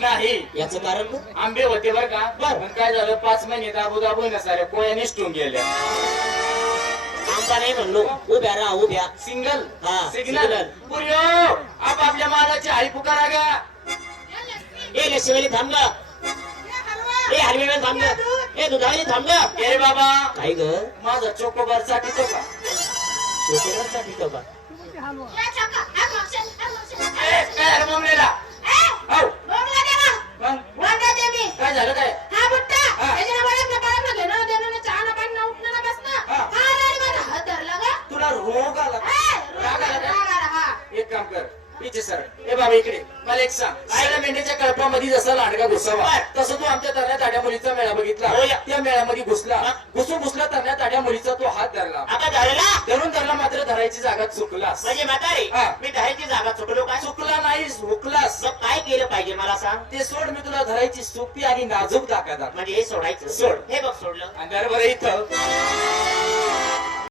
नाही याचं कारण आंबे होते बर का पण काय झालं 5 महिने दाबू दाबू नसारे कोया निसटून गेल्या आंबा नाही म्हणलो उभ्या राहा उभ्या सिंगल हा, सिग्नल सिग्नल. पुरियो आपल्या मालाची आई पुकारा गा ए लक्ष्मीवाली थांब ग ए हलवेवाली थांब ग ए दुधावाली थांब ग ए बाबा काय ग माझा चोकोबार साठी तो का चोकोबारसाठी तो का काय ममलेला काय झालं काय तुला रोग आला राग आला काय एक काम कर पीछे सर ए बाबा इकडे मला एक सांग आईला मेंढीच्या कळपामध्ये जसा लांडगा घुसावा तसं तू आमच्या तरण्या ताड्या मुलीचा मेळा बघितला त्या मेळ्यामध्ये घुसला घुसला तरण्या ताड्या मुलीचा तो हात धरला आता धरला धरून धरला मात्र धरायची जागा चुकलास म्हणजे म्हातारे मी धरायची जागा चुकलो काय चुकला नाही हुकलास मग काय केलं पाहिजे मला सांग ते सोड मी तुला धरायची सोपी आणि नाजूक ताकद म्हणजे हे सोडायचं सोड. हे बघ सोडलं आणि बरं इथं